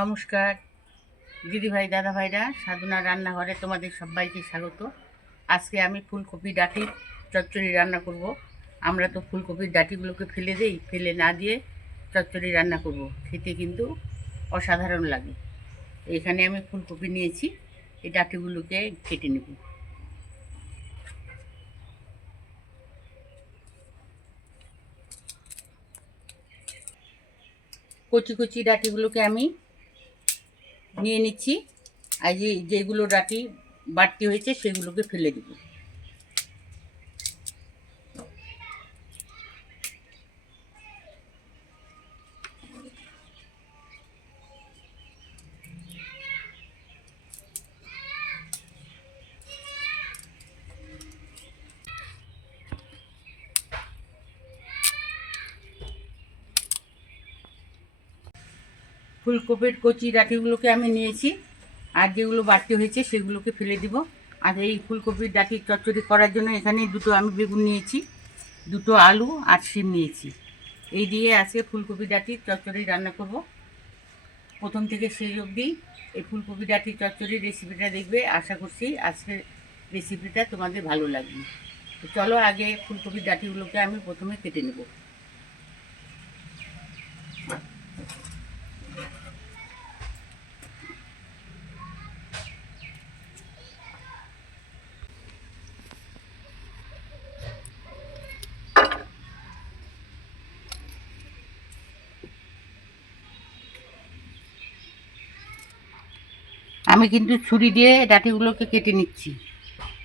নমস্কার। দিদিভাই দাদা ভাইরা সাধনা রান্নাঘরে তোমাদের সবাইকে স্বাগত। আজকে আমি ফুলকপি ডাঁটির চচ্চড়ি রান্না করব। আমরা তো ফুলকপির ডাঁটিগুলোকে ফেলে দেই, ফেলে না দিয়ে চচ্চড়ি রান্না করব। খেতে কিন্তু অসাধারণ লাগে। এখানে আমি ফুলকপি নিয়েছি, এই ডাঁটিগুলোকে কেটে নেব। কচি কচি ডাঁটিগুলোকে আমি নিয়ে নিচ্ছি। আর যে যেগুলো ডাটি বাড়তি হয়েছে সেগুলোকে ফেলে দিব। ফুলকপির কচি ডাঁটিগুলোকে আমি নিয়েছি। আর যেগুলো বাড়তি হয়েছে সেগুলোকে ফেলে দিব। আর এই ফুলকপির ডাঁটি চচ্চড়ি করার জন্য এখানে দুটো আমি বেগুন নিয়েছি, দুটো আলু আর শিম নিয়েছি। এই দিয়ে আজকে ফুলকপি ডাঁটির চচ্চড়ি রান্না করব। প্রথম থেকে সেই অবধি এই ফুলকপি ডাঁটির চচ্চড়ির রেসিপিটা দেখবে। আশা করছি আজকের রেসিপিটা তোমাদের ভালো লাগবে। চলো আগে ফুলকপির ডাঁটিগুলোকে আমি প্রথমে কেটে নেব। আমি কিন্তু ছুরি দিয়ে ডাঁটিগুলোকে কেটে নিচ্ছি।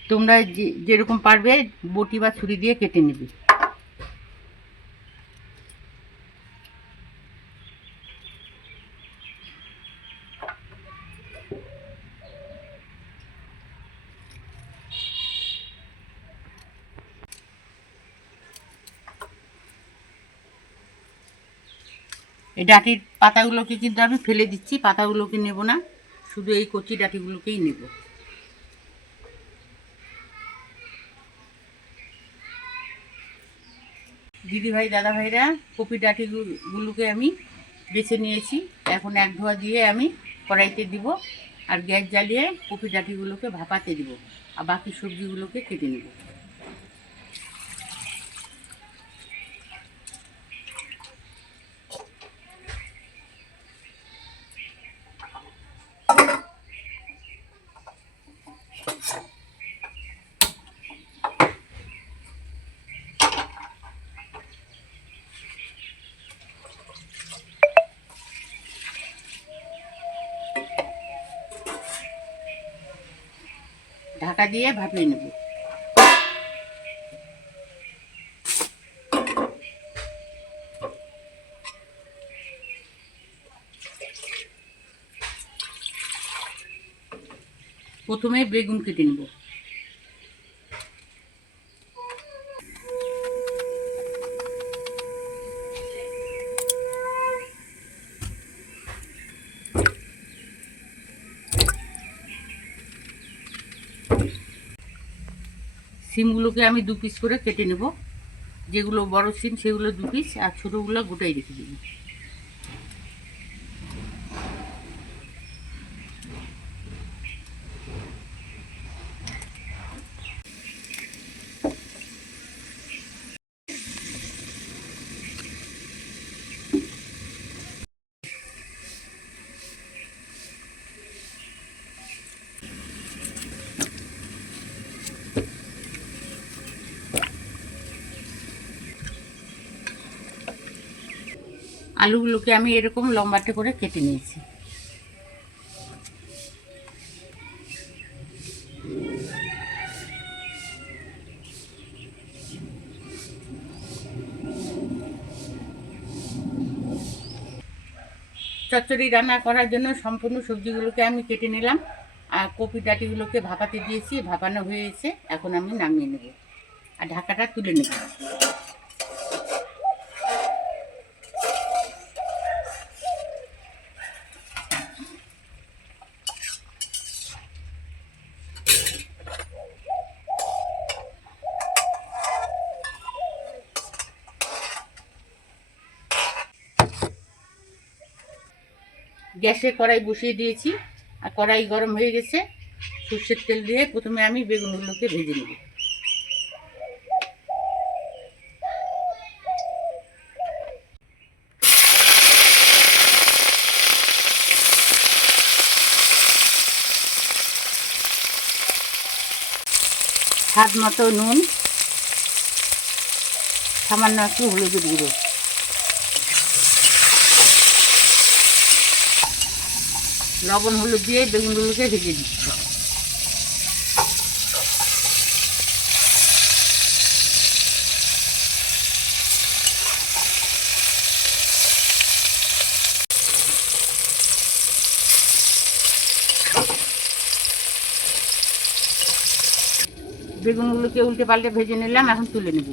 তোমরা যেরকম পারবে বটি বা ছুরি দিয়ে কেটে নেবে। এই ডাঁটির পাতাগুলোকে কিন্তু আমি ফেলে দিচ্ছি, পাতাগুলোকে নেব না। শুধু এই কচি ডাঁটিগুলোকেই নেব। দিদি ভাই দাদা ভাইরা কপি ডাঁটিগুলোকে আমি বেছে নিয়েছি। এখন এক ধোয়া দিয়ে আমি কড়াইতে দিব আর গ্যাস জ্বালিয়ে কপি ডাঁটিগুলোকে ভাপাতে দিব। আর বাকি সবজিগুলোকে কেটে নেব। ঢাকা দিয়ে ভাপিয়ে নেব। প্রথমে বেগুন কেটে নেব। সিমগুলোকে আমি দু পিস করে কেটে নেব। যেগুলো বড় সিম, সেগুলো দু পিস আর ছোটোগুলো গোটাই রেখে দেবো। আলুগুলোকে আমি এরকম লম্বাটে করে কেটে নিয়েছি। চচ্চড়ি রান্না করার জন্য সম্পূর্ণ সবজিগুলোকে আমি কেটে নিলাম। আর কপি ডাটিগুলোকে ভাপাতে দিয়েছি, ভাপানো হয়েছে এখন আমি নামিয়ে নেব। আর ঢাকাটা তুলে নেব। গ্যাসে কড়াই বসিয়ে দিয়েছি। আর কড়াই গরম হয়ে গেছে। সর্ষের তেল দিয়ে প্রথমে আমি বেগুনগুলোকে ভেজে নেব। স্বাদ মতো নুন, সামান্য একটু হলুদের গুঁড়ো। লবণ হলুদ দিয়ে বেগুনগুলোকে ভেজে দিচ্ছি। বেগুনগুলোকে উল্টে পাল্টে ভেজে নিলাম এখন তুলে নেব।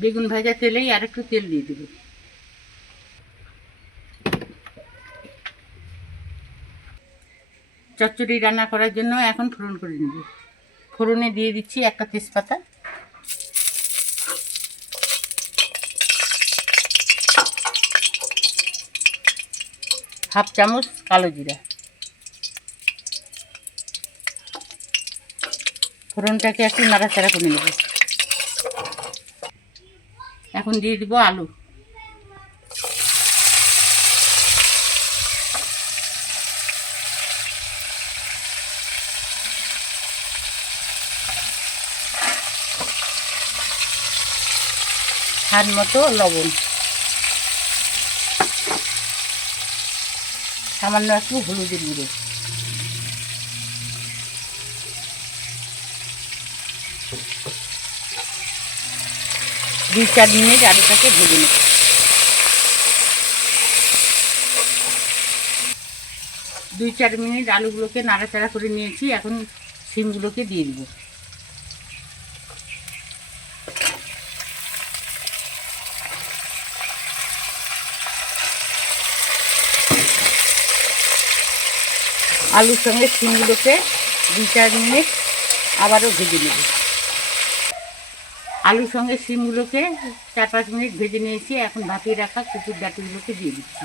বেগুন ভাজা তেলেই আর একটু তেল দিয়ে দেবো। চচ্চড়ি রান্না করার জন্য এখন ফোড়ন করে নেব। ফোড়নে দিয়ে দিচ্ছি একটা তেজপাতা। হাফ চামচ কালো জিরা। ফোড়নটাকে একটু নাড়াচাড়া করে নেব। এখন দিয়ে দিব আলু। স্বাদ মতো লবণ। সামান্য একটু হলুদের গুঁড়ো। দুই চার মিনিট আলুটাকে ভেজে নেব। দুই চার মিনিট আলুগুলোকে নাড়াচাড়া করে নিয়েছি, এখন সিমগুলোকে দিয়ে দিব। আলুর সঙ্গে সিমগুলোকে দুই চার মিনিট আবারও ভেজে নেব। আলুর সঙ্গে সিমগুলোকে চার পাঁচ মিনিট ভেজে নিয়েছি। এখন ভাপিয়ে রাখা কুকুর ডাটিগুলোকে দিয়ে দিচ্ছি।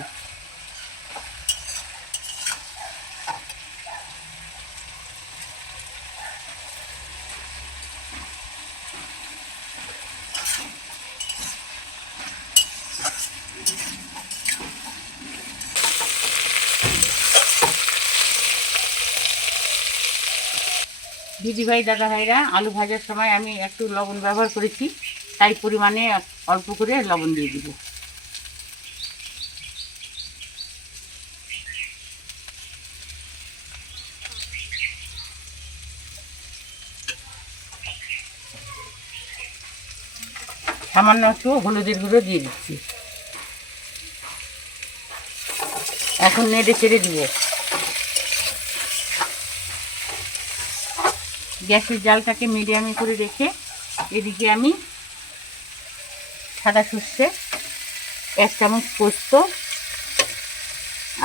দিদিভাই দাদা ভাইরা আলু ভাজার সময় আমি একটু লবণ ব্যবহার করেছি, তাই পরিমাণে অল্প করে লবণ দিয়ে দিব। সামান্য একটু হলুদের গুঁড়ো দিয়ে দিচ্ছি। এখন নেড়ে চেড়ে দিব। গ্যাসের জালটাকে মিডিয়ামে করে রেখে এদিকে আমি সাদা সর্ষে, এক চামচ পোস্ত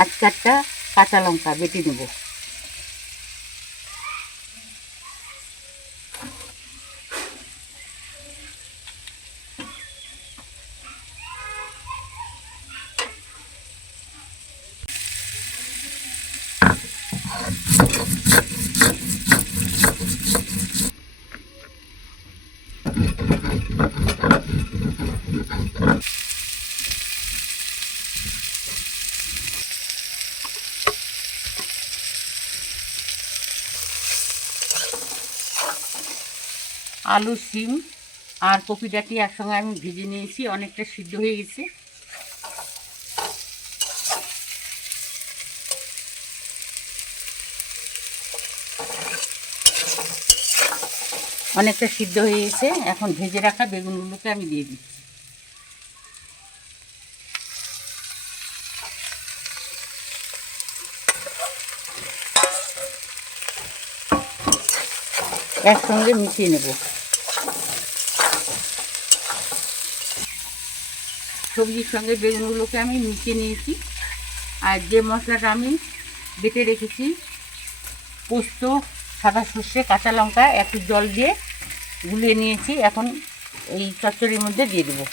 আর চারটা কাঁচা লঙ্কা বেটে নেব। আলু, সিম আর কপি ডাটি একসঙ্গে আমি ভেজে নিয়েছি, অনেকটা সিদ্ধ হয়ে গেছে। অনেকটা সিদ্ধ হয়ে গেছে। এখন ভেজে রাখা বেগুনগুলোকে আমি দিয়ে দিচ্ছি। একসঙ্গে মিশিয়ে নেব। সবজির সঙ্গে বেগুনগুলোকে আমি মিশিয়ে নিয়েছি। আর যে মশলাটা আমি বেটে রেখেছি, পোস্ত, সাদা সর্ষে, কাঁচা লঙ্কা, একটু জল দিয়ে গুলিয়ে নিয়েছি। এখন এই চচ্চড়ির মধ্যে দিয়ে দেবো।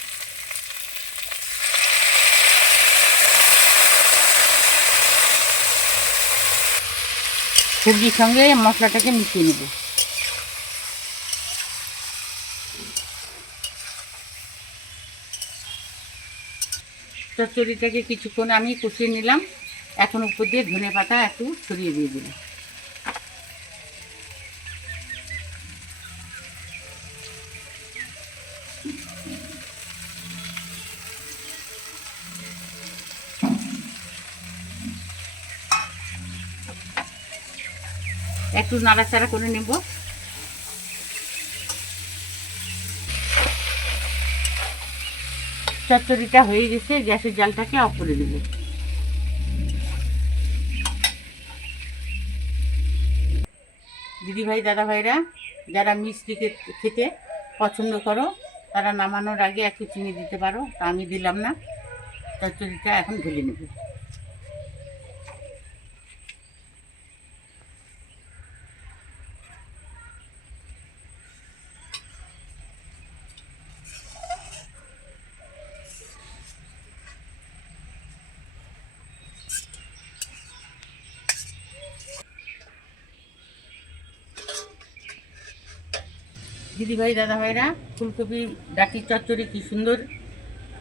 সবজির সঙ্গে মশলাটাকে মিশিয়ে নেব। চচ্চড়িটাকে কিছুক্ষণ আমি কষিয়ে নিলাম। এখন উপর দিয়ে ধনে পাতা একটু ছড়িয়ে দিয়ে দিলাম। একটু নাড়াচাড়া করে নেব। চচ্চড়িটা হয়ে গেছে, গ্যাসের জালটাকে অফ করে দেবো। দিদিভাই, দাদাভাইরা, যারা মিষ্টিকে খেতে পছন্দ করো, তারা নামানোর আগে একটু চিনি দিতে পারো। তা আমি দিলাম না, চচ্চড়িটা এখন ঢেলে নেব। দিদিভাই, দাদাভাইরা, ফুলকপি ডাটির চচ্চড়ি কি সুন্দর।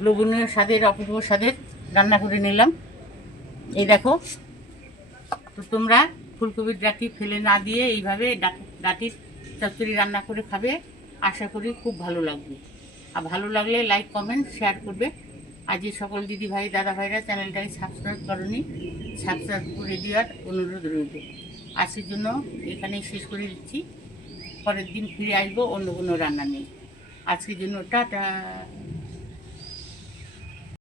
লবণীয় স্বাদের, অপূর্ব স্বাদের রান্না করে নিলাম। এই দেখো, তো তোমরা ফুলকপির ডাটি ফেলে না দিয়ে এইভাবে ডাটি- ডাটির চচ্চড়ি রান্না করে খাবে। আশা করি খুব ভালো লাগবে। আর ভালো লাগলে লাইক, কমেন্ট, শেয়ার করবে। আর সকল দিদি ভাই দাদা ভাইরা চ্যানেলটাকে সাবস্ক্রাইব করনি, সাবস্ক্রাইব করে দেওয়ার অনুরোধ রইল। আজকের জন্য এখানেই শেষ করে দিচ্ছি। পরের দিন ফিরে আসব অন্য কোনো রান্না নেই। আজকের জন্য টাটা।